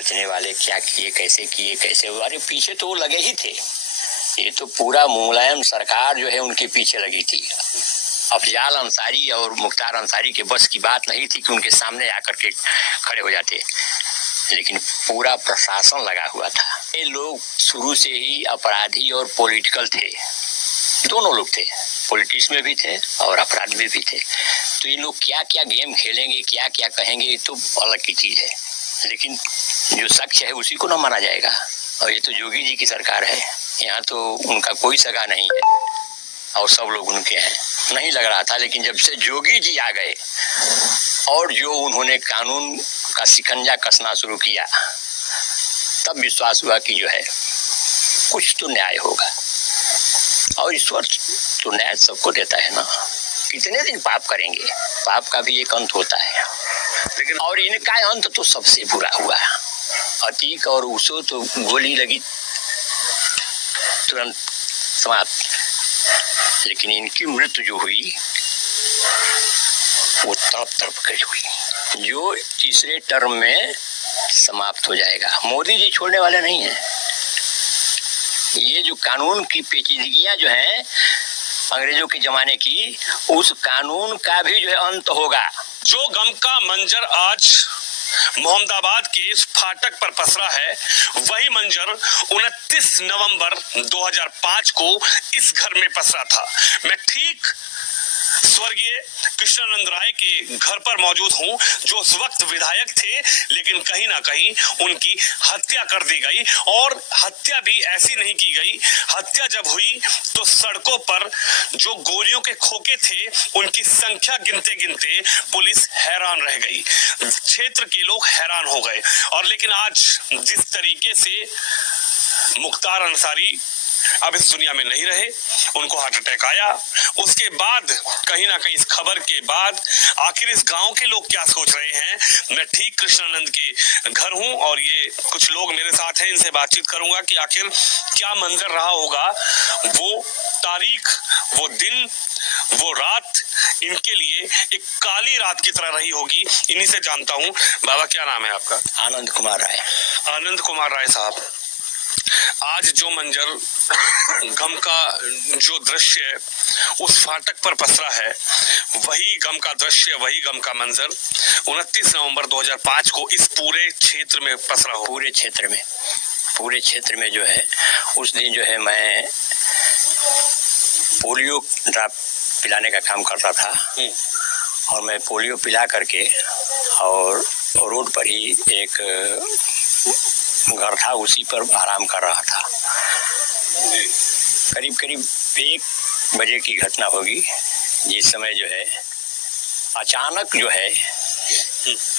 बचने वाले क्या किए, कैसे अरे पीछे तो वो लगे ही थे। ये तो पूरा मुलायम सरकार जो है उनके पीछे लगी थी। अफजाल अंसारी और मुख्तार अंसारी के बस की बात नहीं थी कि उनके सामने आकर के खड़े हो जाते, लेकिन पूरा प्रशासन लगा हुआ था। ये लोग शुरू से ही अपराधी और पॉलिटिकल थे, दोनों लोग थे, पॉलिटिक्स में भी थे और अपराध में भी थे। तो ये लोग क्या क्या गेम खेलेंगे, क्या क्या कहेंगे, ये तो अलग की चीज है, लेकिन जो सच है उसी को ना माना जाएगा। और ये तो योगी जी की सरकार है, यहाँ तो उनका कोई सगा नहीं है और सब लोग उनके हैं। नहीं लग रहा था, लेकिन जब से योगी जी आ गए और जो उन्होंने कानून का शिकंजा कसना शुरू किया, तब विश्वास हुआ कि जो है कुछ तो न्याय होगा। और ईश्वर तो न्याय सबको देता है ना। कितने दिन पाप करेंगे, पाप का भी एक अंत होता है, लेकिन और इनका अंत तो सबसे बुरा हुआ। अतीक और उसो तो गोली लगी तुरंत समाप्त, लेकिन इनकी मृत्यु जो हुई वो तड़प तड़प कर हुई, जो तीसरे टर्म में समाप्त हो जाएगा। मोदी जी छोड़ने वाले नहीं है। ये जो कानून की पेचीदगियां जो हैं अंग्रेजों के जमाने की, उस कानून का भी जो है अंत होगा। जो गम का मंजर आज मोहम्मदाबाद के इस फाटक पर पसरा है, वही मंजर 29 नवंबर 2005 को इस घर में पसरा था। मैं ठीक स्वर्गीय कृष्णानंद राय के घर पर मौजूद हूं, जो उस वक्त विधायक थे, लेकिन कहीं ना कहीं उनकी हत्या कर दी गई। और हत्या भी ऐसी नहीं की गई। हत्या जब हुई तो सड़कों पर जो गोलियों के खोखे थे, उनकी संख्या गिनते गिनते पुलिस हैरान रह गई, क्षेत्र के लोग हैरान हो गए। और लेकिन आज जिस तरीके से मुख्तार अंसारी अब इस दुनिया में नहीं रहे, उनको हार्ट अटैक आया, उसके बाद कहीं ना कहीं इस खबर के बाद आखिर इस गांव के लोग क्या सोच रहे हैं। मैं ठीक कृष्णानंद के घर हूं और ये कुछ लोग मेरे साथ हैं, इनसे बातचीत करूंगा कि आखिर क्या मंजर रहा होगा, वो तारीख, वो दिन, वो रात इनके लिए एक काली रात की तरह रही होगी। इन्हीं से जानता हूँ। बाबा, क्या नाम है आपका? आनंद कुमार राय। आनंद कुमार राय साहब, आज जो मंजर, गम का जो दृश्य उस फाटक पर पसरा है, वही गम का दृश्य, वही गम का मंजर 29 नवंबर 2005 को इस पूरे क्षेत्र में पसरा हो। पूरे क्षेत्र में जो है, उस दिन जो है मैं पोलियो ड्रॉप पिलाने का काम करता था और मैं पोलियो पिला करके और रोड पर ही एक घर था, उसी पर आराम कर रहा था। करीब 1 बजे की घटना होगी, जिस समय जो है अचानक जो है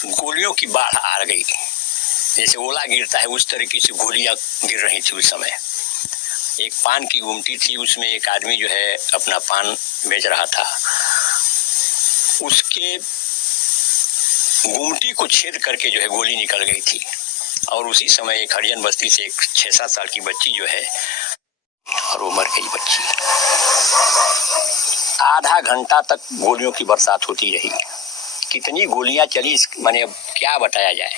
गोलियों की बाढ़ आ गई। जैसे ओला गिरता है उस तरीके से गोलियां गिर रही थी। उस समय एक पान की गुमटी थी, उसमें एक आदमी जो है अपना पान बेच रहा था, उसके गुमटी को छेद करके जो है गोली निकल गई थी। और उसी समय एक हरिजन बस्ती से एक 6-7 साल की बच्ची जो है, और वो मर गई बच्ची। आधा घंटा तक गोलियों की बरसात होती रही। कितनी गोलियां चली, माने अब क्या बताया जाए,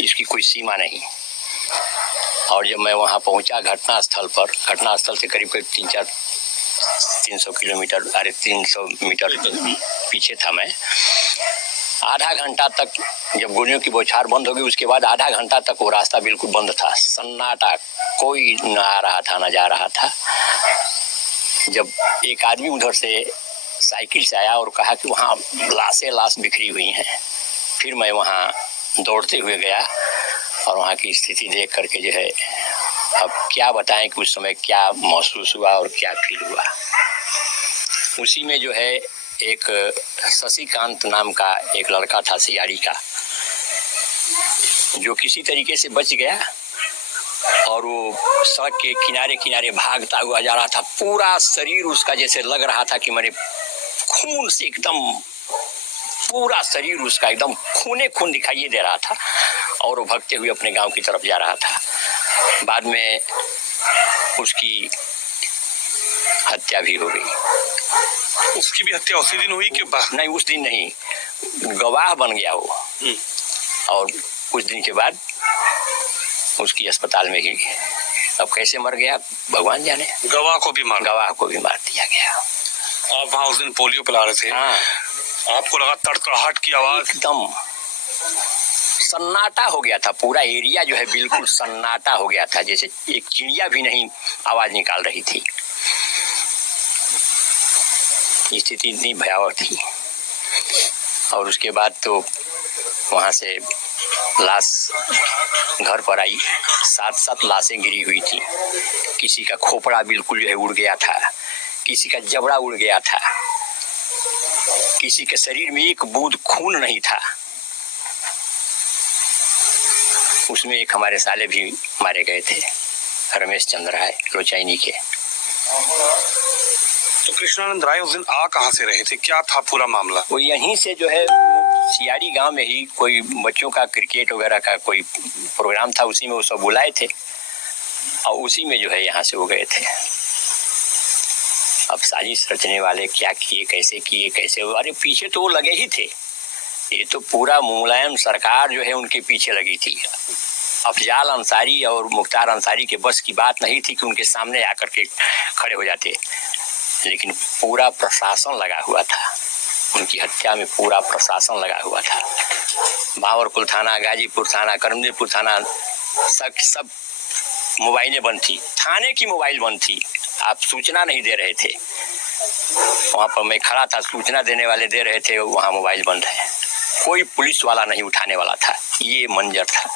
इसकी कोई सीमा नहीं। और जब मैं वहां पहुंचा घटनास्थल से करीब 300 किलोमीटर, 300 मीटर पीछे था मैं। आधा घंटा तक जब गोलियों की बौछार बंद हो गई, उसके बाद आधा घंटा तक वो रास्ता बिल्कुल बंद था, सन्नाटा, कोई न आ रहा था न जा रहा था। जब एक आदमी उधर से साइकिल से आया और कहा कि वहाँ लाश बिखरी हुई हैं, फिर मैं वहाँ दौड़ते हुए गया और वहाँ की स्थिति देख करके जो है, अब क्या बताएं कि उस समय क्या महसूस हुआ और क्या फील हुआ। उसी में जो है एक शशिकांत नाम का एक लड़का था सियाड़ी का, जो किसी तरीके से बच गया और वो सड़क के किनारे भागता हुआ जा रहा था। पूरा शरीर उसका जैसे लग रहा था कि मेरे खून से एकदम पूरा शरीर उसका एकदम खून दिखाई दे रहा था, और वो भागते हुए अपने गांव की तरफ जा रहा था। बाद में उसकी हत्या भी हो गई। उसकी भी हत्या उसी दिन हुई कि नहीं, उस दिन नहीं, गवाह बन गया वो। और कुछ दिन के बाद उसकी अस्पताल में ही, अब कैसे मर गया भगवान जाने। गवाह को भी मार दिया गया। आप वहाँ उस दिन पोलियो पिला रहे थे। हाँ, आपको लगा तड़तड़ाहट की आवाज? एकदम सन्नाटा हो गया था, पूरा एरिया जो है बिल्कुल सन्नाटा हो गया था, जैसे एक चिड़िया भी नहीं आवाज निकाल रही थी। स्थिति इतनी भयावह थी। और उसके बाद तो वहां से लाश घर पर आई, 7 लाशें गिरी हुई थी। किसी का खोपड़ा बिल्कुल जो है उड़ गया था, किसी का जबड़ा उड़ गया था, किसी के शरीर में एक बूंद खून नहीं था। उसमें एक हमारे साले भी मारे गए थे, रमेश चंद्र राय लोचाइनी के। तो कृष्णानंद राय उस दिन आ कहाँ से रहे थे, क्या था पूरा मामला? वो यहीं से जो है सियाड़ी गांव में ही कोई बच्चों का क्रिकेट वगैरह का कोई प्रोग्राम था, उसी में वो सब बुलाए थे और उसी में जो है यहाँ से वो गए थे। अब साजिश रचने वाले क्या किए, कैसे, अरे पीछे तो वो लगे ही थे। ये तो पूरा मुलायम सरकार जो है उनके पीछे लगी थी। अफजाल अंसारी और मुख्तार अंसारी के बस की बात नहीं थी कि उनके सामने आकर के खड़े हो जाते, लेकिन पूरा प्रशासन लगा हुआ था। उनकी हत्या में पूरा प्रशासन लगा हुआ था। बावरकुल थाना, गाजीपुर थाना, करमदीपुर थाना, सब मोबाइलें बंद थी। थाने की मोबाइल बंद थी, आप सूचना नहीं दे रहे थे। वहां पर मैं खड़ा था, सूचना देने वाले दे रहे थे, वहां मोबाइल बंद है। कोई पुलिस वाला नहीं उठाने वाला था। ये मंजर था।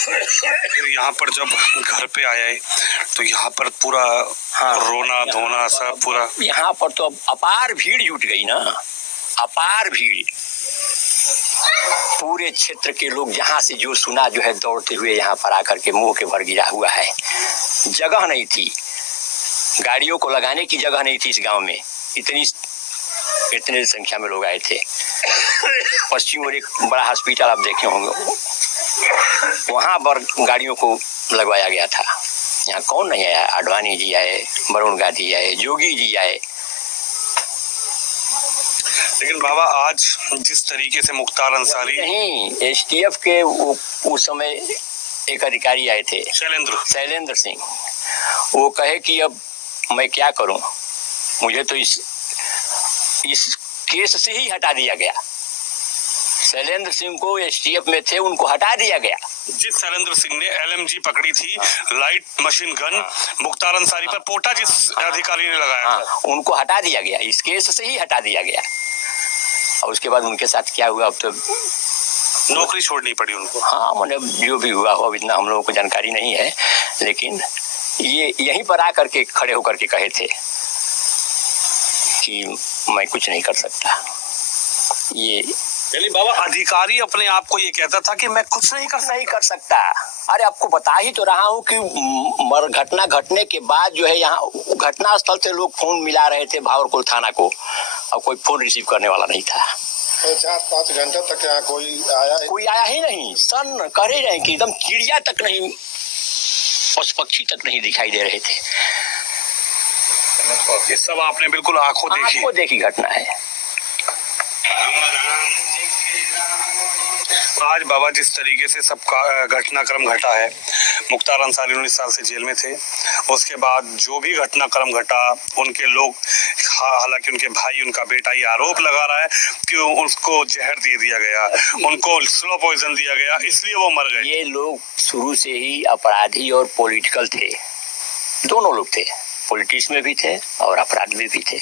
फिर यहाँ पर जब घर पे आए तो यहाँ पर पूरा रोना धोना सब पूरा। यहाँ पर तो अब अपार भीड़ जुट गई ना, अपार भीड़। पूरे क्षेत्र के लोग जहाँ से जो सुना जो है दौड़ते हुए यहाँ पर आकर के मुंह के भर गिरा हुआ है। जगह नहीं थी, गाड़ियों को लगाने की जगह नहीं थी इस गांव में। इतने संख्या में लोग आए थे। पश्चिम और एक बड़ा हॉस्पिटल आप देखे होंगे, वहां पर गाड़ियों को लगवाया गया था। यहाँ कौन नहीं आया? आडवाणी जी आए, वरुण गांधी आए, योगी जी आए। लेकिन बाबा आज जिस तरीके से मुख्तार अंसारी नहीं, एसटीएफ के उस समय एक अधिकारी आए थे, शैलेंद्र सिंह। वो कहे कि अब मैं क्या करूं, मुझे तो इस केस से ही हटा दिया गया। शैलेंद्र सिंह को एसटीएफ में थे, उनको हटा दिया गया। जिस शैलेंद्र सिंह ने एलएमजी पकड़ी थी, light machine gun Mukhtar Ansari पर पोटा जिस अधिकारी ने लगाया था, उनको हटा दिया गया, इस केस से ही हटा दिया गया। और उसके बाद उनके साथ क्या हुआ अब तो नौकरी छोड़नी पड़ी उनको। हाँ, मतलब जो भी हुआ हो, अब इतना हम लोगों को जानकारी नहीं है, लेकिन ये यहीं पर आकर के खड़े होकर के कहे थे कि मैं कुछ नहीं कर सकता। ये यानी बाबा अधिकारी अपने आप को ये कहता था कि मैं कुछ नहीं कर सकता। अरे आपको बता ही तो रहा हूँ कि घटना घटने के बाद जो है यहाँ घटना स्थल से लोग फोन मिला रहे थे भावरकुल थाना को, और कोई फोन रिसीव करने वाला नहीं था। 4-5 घंटे तक यहाँ कोई आया ही नहीं। सन कह रहे कि एकदम चिड़िया तक नहीं, पशु पक्षी तक नहीं दिखाई दे रहे थे। ये सब आपने बिल्कुल आंखों देखी घटना है। आज बाबा जिस तरीके से सब घटनाक्रम घटा है, मुख्तार अंसारी 19 साल से जेल में थे। उसके बाद जो भी घटनाक्रम घटा, उनके लोग, हालांकि उनके भाई, उनका बेटा ये आरोप लगा रहा है कि उसको जहर दे दिया गया, उनको स्लो पॉइजन दिया गया, इसलिए वो मर गए। ये लोग शुरू से ही अपराधी और पॉलिटिकल थे, दोनों लोग थे, पॉलिटिक्स में भी थे और अपराध में भी थे।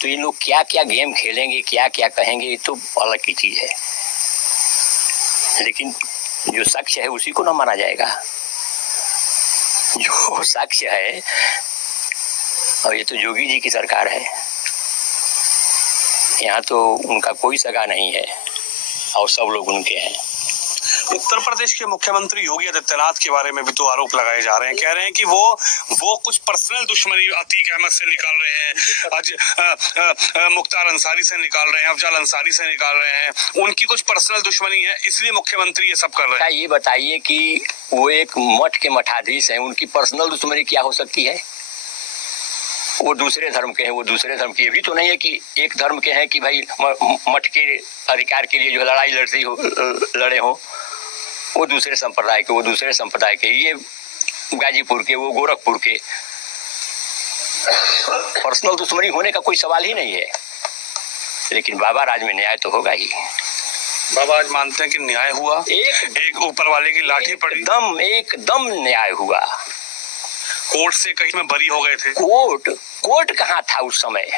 तो ये लोग क्या क्या गेम खेलेंगे, क्या क्या कहेंगे, ये तो अलग की चीज है, लेकिन जो साक्ष्य है उसी को ना माना जाएगा। जो साक्ष्य है, और ये तो योगी जी की सरकार है, यहाँ तो उनका कोई सगा नहीं है और सब लोग उनके हैं। उत्तर प्रदेश के मुख्यमंत्री योगी आदित्यनाथ के बारे में भी तो आरोप लगाए जा रहे हैं, कह रहे हैं कि वो कुछ पर्सनल दुश्मनी अतीक अहमद से निकाल रहे हैं, आज मुख्तार अंसारी से निकाल रहे हैं, अफजाल अंसारी से निकाल रहे हैं, उनकी कुछ पर्सनल दुश्मनी है, इसलिए मुख्यमंत्री ये सब कर रहे हैं। ये बताइए कि वो एक मठ के मठाधीश हैं, उनकी पर्सनल दुश्मनी क्या हो सकती है? वो दूसरे धर्म के हैं, वो दूसरे धर्म के। ये भी तो नहीं है कि एक धर्म के हैं कि भाई मठ के अधिकार के लिए जो लड़ाई लड़े हो। वो दूसरे संप्रदाय के, वो दूसरे संप्रदाय के, ये गाजीपुर के, वो गोरखपुर के। पर्सनल दुश्मनी होने का कोई सवाल ही नहीं है। लेकिन बाबा राज में न्याय तो होगा ही। बाबा आज मानते हैं कि न्याय हुआ, एक ऊपर वाले की लाठी पड़ी, एकदम न्याय हुआ। कोर्ट से कहीं में बरी हो गए थे। कोर्ट कहाँ था उस समय?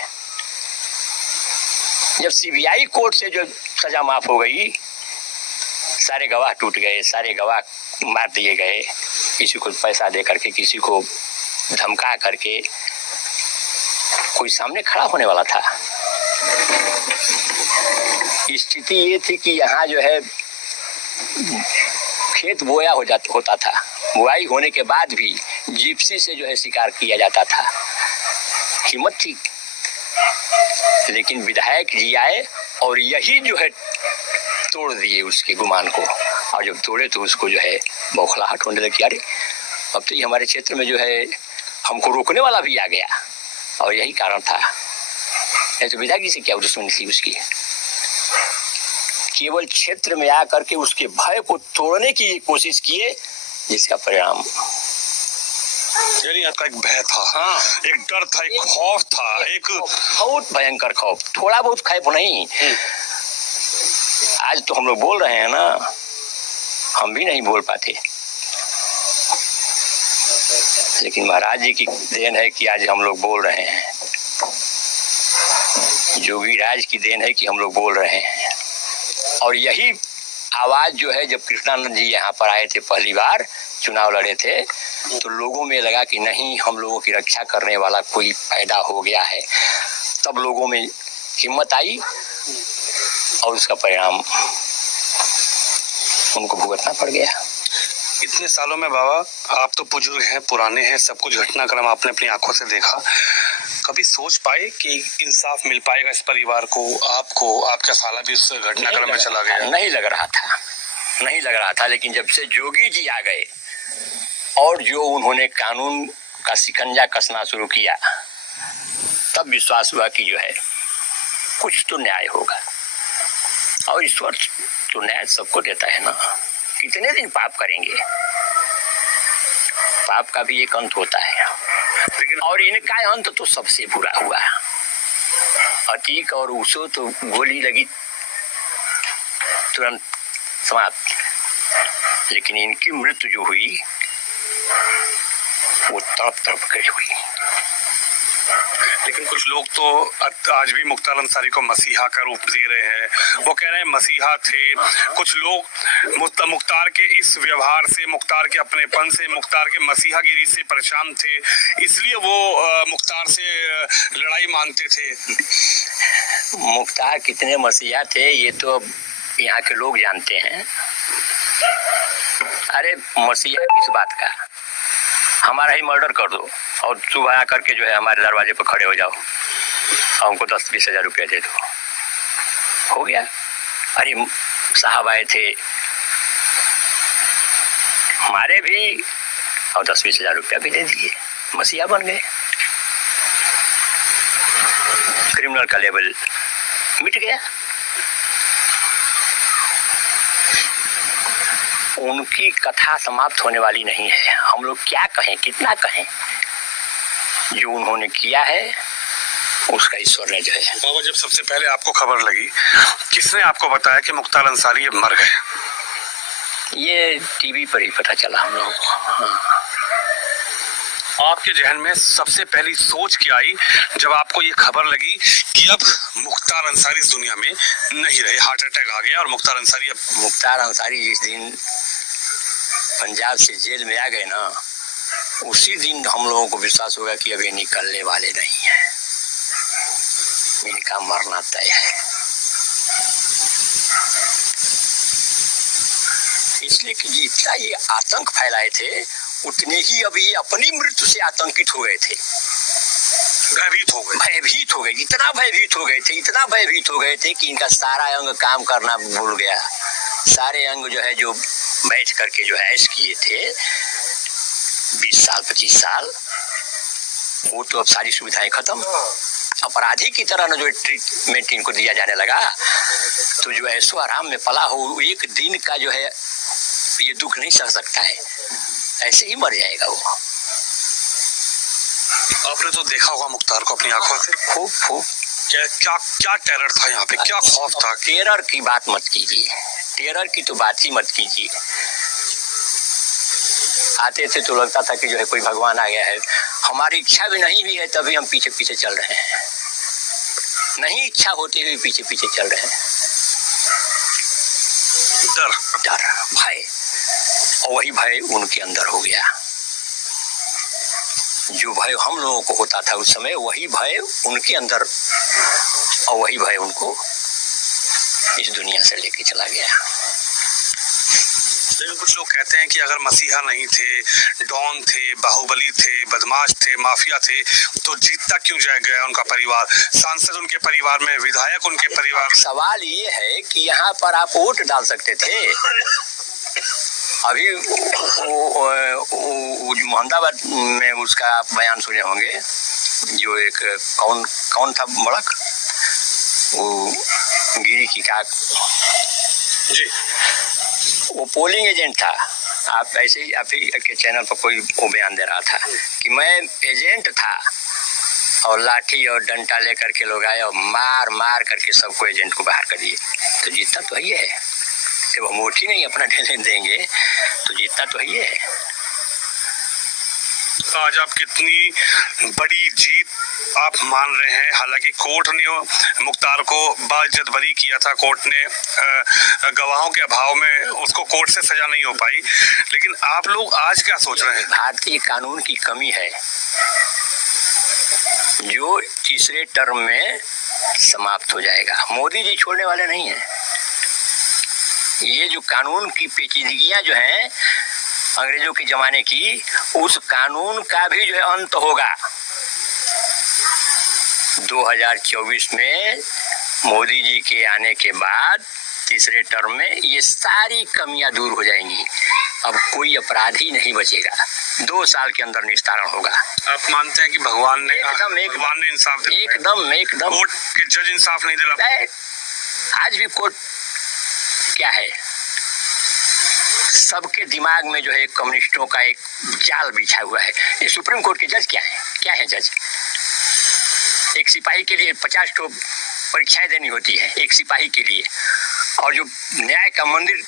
जब सीबीआई कोर्ट से जो सजा माफ हो गई, सारे गवाह टूट गए, सारे गवाह मार दिए गए, किसी को पैसा दे करके, किसी को धमका करके। कोई सामने खड़ा होने वाला था? स्थिति ये थी कि यहाँ जो है खेत बोया होता था, बुआई होने के बाद भी जिप्सी से जो है शिकार किया जाता था। हिम्मत थी। लेकिन विधायक जी आए और यही जो है तोड़ दिए उसके गुमान को। और जब तोड़े तो उसको जो है बौखलाहट होने लगी, अरे अब तो ये हमारे क्षेत्र में जो है हमको रोकने वाला भी आ गया। और यही कारण था। तो विधायक जी से क्या दुश्मनी थी उसकी? केवल क्षेत्र में आकर के उसके भय को तोड़ने की कोशिश किए, जिसका परिणाम यानी आपका एक भय था। हाँ, एक डर था, एक खौफ था, एक बहुत भयंकर खौफ। थोड़ा बहुत खौफ नहीं। आज तो हम लोग बोल रहे हैं ना, हम भी नहीं बोल पाते। लेकिन महाराज जी की देन है कि आज हम लोग बोल रहे हैं। जोगी राज की देन है कि हम लोग बोल रहे हैं। और यही आवाज जो है, जब कृष्णानंद जी यहाँ पर आए थे पहली बार, चुनाव लड़े थे, तो लोगों में लगा कि नहीं, हम लोगों की रक्षा करने वाला कोई पैदा हो गया है। तब लोगों में हिम्मत आई और उसका परिणाम उनको भुगतना पड़ गया। इतने सालों में बाबा, आप तो बुजुर्ग हैं, पुराने हैं, सब कुछ घटनाक्रम आपने अपनी आंखों से देखा। कभी सोच पाए कि इंसाफ मिल पाएगा इस परिवार को, आपको? आपका साला भी इस घटनाक्रम में चला गया। नहीं लग रहा था। लेकिन जब से जोगी जी आ गए और जो उन्होंने कानून का शिकंजा कसना शुरू किया, तब विश्वास हुआ कि जो है कुछ तो न्याय होगा। और ईश्वर तो न्याय सबको देता है ना। कितने दिन पाप करेंगे? पाप का भी एक अंत होता है। लेकिन और इनका अंत तो सबसे बुरा हुआ। अतीक और उसो तो गोली लगी, तुरंत समाप्त। लेकिन इनकी मृत्यु जो हुई वो तड़प कर हुई। लेकिन कुछ लोग तो आज भी मुख्तार अंसारी को मसीहा का रूप दे रहे हैं। वो कह रहे हैं मसीहा थे। कुछ लोग मुख्तार के इस व्यवहार से, मुख्तार के अपनेपन से, मुख्तार के मसीहागिरी से परेशान थे, इसलिए वो मुख्तार से लड़ाई मांगते थे। मुख्तार कितने मसीहा थे ये तो यहाँ के लोग जानते हैं। अरे मसीहा किस बात का? हमारा ही मर्डर कर दो और सुबह आकर के जो है हमारे दरवाजे पर खड़े हो जाओ और हमको 10-20 हजार रुपया दे दो, हो गया। अरे साहब आए थे, हमारे भी, और 10-20 हजार रुपया भी दे दिए, मसीहा बन गए। क्रिमिनल का लेवल मिट गया। उनकी कथा समाप्त होने वाली नहीं है। हम लोग क्या कहें, कितना कहें? जो उन्होंने किया है उसका ईश्वर ने जो है। बाबा, जब सबसे पहले आपको खबर लगी, किसने आपको बताया कि मुख्तार अंसारी मर गए? ये टीवी पर ही पता चला हम लोगों को। हाँ। आपके जहन में सबसे पहली सोच क्या आई जब आपको ये खबर लगी कि अब मुख्तार अंसारी इस दुनिया में नहीं रहे, हार्ट अटैक आ गया और मुख्तार अंसारी जिस दिन पंजाब से जेल में आ गए ना, उसी दिन हम लोगों को विश्वास होगा कि अब ये निकलने वाले नहीं है, इनका मरना तय है। इसलिए कि जितना ये आतंक फैलाए थे, उतने ही अब ये अपनी मृत्यु से आतंकित हो गए थे, भयभीत हो गए। इतना भयभीत हो गए थे कि इनका सारा अंग काम करना भूल गया। सारे अंग जो है, जो बैठ करके जो ऐश किए थे 20 साल 25 साल, वो तो अब सारी सुविधाएं खत्म, अपराधी की तरह ना जो ट्रीटमेंट इनको दिया जाने लगा। तो जो ऐसो आराम में पला हो, एक दिन का जो है ये दुख नहीं सह सकता है, ऐसे ही मर जाएगा वो। आपने तो देखा होगा मुख्तार को अपनी आंखों से, खूब खूब। क्या क्या क्या टेरर था यहाँ पे, क्या खौफ था। टेरर की बात मत कीजिए, टेरर की तो बात ही मत कीजिए। आते थे तो लगता था कि जो है कोई भगवान आ गया है। हमारी इच्छा भी नहीं भी है तभी हम पीछे पीछे चल रहे हैं, नहीं इच्छा होते हुए पीछे पीछे चल रहे हैं। डर डर, भय, और वही भय उनके अंदर हो गया। जो भय हम लोगों को होता था उस समय, वही भय उनके अंदर, और वही भय उनको इस दुनिया से लेके चला गया। लेकिन कुछ लोग कहते हैं कि अगर मसीहा नहीं थे, डॉन थे, बाहुबली थे, बदमाश थे, माफिया थे, तो जीतता क्यों जाए गया उनका परिवार, सांसद उनके परिवार में, विधायक उनके परिवार में। सवाल ये है कि यहाँ पर आप वोट डाल सकते थे। अभी मोहम्मदाबाद में उसका आप बयान सुने होंगे, जो एक कौन था बड़क, वो गिरी की काक जी, वो पोलिंग एजेंट था। आप ऐसे ही आप ही के चैनल पर कोई वो बयान दे रहा था कि मैं एजेंट था, और लाठी और डंडा लेकर के लोग आए और मार मार करके सबको एजेंट को बाहर कर दिए। तो जीतना तो है, जब हम वोट ही नहीं अपना देंगे तो जीतना तो है। आज आप कितनी बड़ी जीत आप मान रहे हैं। हालांकि कोर्ट ने मुख्तार को बाइज्जत बरी किया था, कोर्ट ने गवाहों के अभाव में उसको कोर्ट से सजा नहीं हो पाई, लेकिन आप लोग आज क्या सोच रहे हैं। भारतीय कानून की कमी है जो तीसरे टर्म में समाप्त हो जाएगा। मोदी जी छोड़ने वाले नहीं हैं। ये जो कानून की पेचीदगियां जो हैं अंग्रेजों के जमाने की, उस कानून का भी जो है अंत होगा। 2024 में मोदी जी के आने के बाद तीसरे टर्म में ये सारी कमियां दूर हो जाएंगी। अब कोई अपराधी नहीं बचेगा, 2 साल के अंदर निस्तारण होगा। आप मानते हैं कि भगवान ने इंसाफ दिया? एकदम कोर्ट के जज इंसाफ नहीं दिला। आज भी कोर्ट क्या है, सबके दिमाग में जो है कम्युनिस्टों का एक जाल बिछा हुआ है। ये सुप्रीम कोर्ट के जज क्या है जज? एक सिपाही के लिए 50 ठो परीक्षाएं देनी होती है एक सिपाही के लिए, और जो न्याय का मंदिर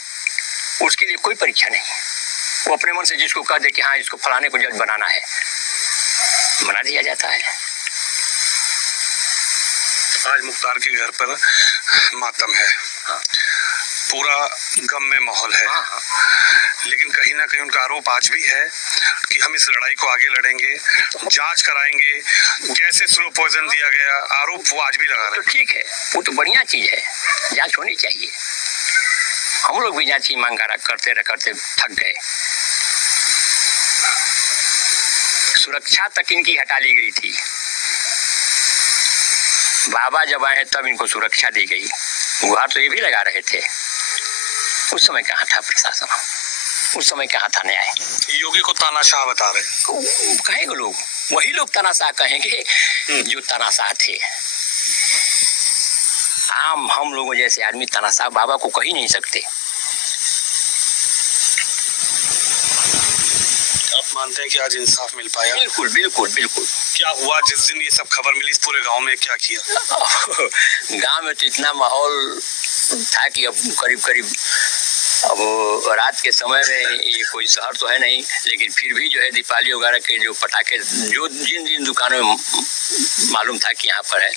उसके लिए कोई परीक्षा नहीं। वो अपने मन से जिसको कह दे कि हाँ इसको फलाने को जज बनाना है, बना दिया जाता है। आज मुख्तार के घर पर मातम है, हाँ। पूरा गम में माहौल है। हाँ। लेकिन कहीं ना कहीं उनका आरोप आज भी है कि हम इस लड़ाई को आगे लड़ेंगे, जांच कराएंगे, कैसे स्लो पॉइजन दिया गया, आरोप वो आज भी लगा रहे हैं। तो ठीक है, वो तो बढ़िया चीज है, जांच होनी चाहिए। हम लोग भी जांच की मांग करते थक गए। सुरक्षा तक इनकी हटा ली गई थी। बाबा जब आए तब इनको सुरक्षा दी गई। गुहार तो ये भी लगा रहे थे। उस समय कहाँ था प्रशासन, उस समय कहाँ था न्याय। योगी को तानाशाह बता रहे हैं। कहेंगे लोग, वही लोग तानाशाह कहेंगे जो तानाशाह थे। आम हम लोगों जैसे आदमी तानाशाह बाबा को कह ही नहीं सकते। आप मानते हैं कि आज इंसाफ मिल पाया? बिल्कुल बिल्कुल बिल्कुल। क्या हुआ जिस दिन ये सब खबर मिली, इस पूरे गांव में क्या किया? गांव में तो इतना माहौल था कि अब करीब अब रात के समय में, ये कोई शहर तो है नहीं, लेकिन फिर भी जो है दीपावली वगैरह के जो पटाखे जो जिन दुकानों में मालूम था कि यहाँ पर है,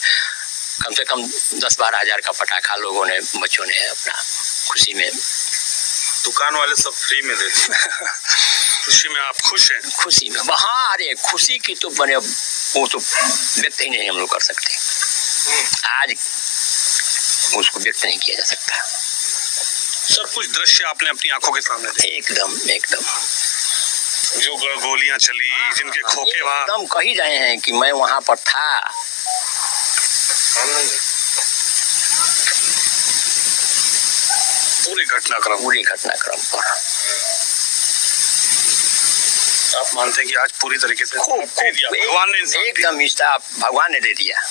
कम से कम 10-12 हजार का पटाखा लोगों ने, बच्चों ने अपना खुशी में। दुकान वाले सब फ्री में दे दिए। खुशी में आप खुश हैं? खुशी में, हाँ। अरे खुशी की तो बने वो तो व्यक्त ही नहीं हम लोग कर सकते। आज उसको व्यक्त नहीं किया जा सकता। सर कुछ दृश्य आपने अपनी आंखों के सामने देखे? एकदम जो गोलियां चली, जिनके खोखे वहां, एकदम कह ही रहे हैं कि मैं वहां पर था। पूरे घटनाक्रम पर आप मानते हैं कि आज पूरी तरीके से खूब दे दिया भगवान ने इंसाफ दिया। एकदम इंसाफ भगवान ने दे दिया,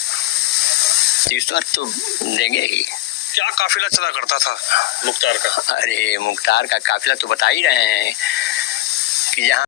ईश्वर तो देंगे ही। क्या काफिला चला करता था मुख्तार का? अरे मुख्तार का काफिला तो बता ही रहे हैं कि जहाँ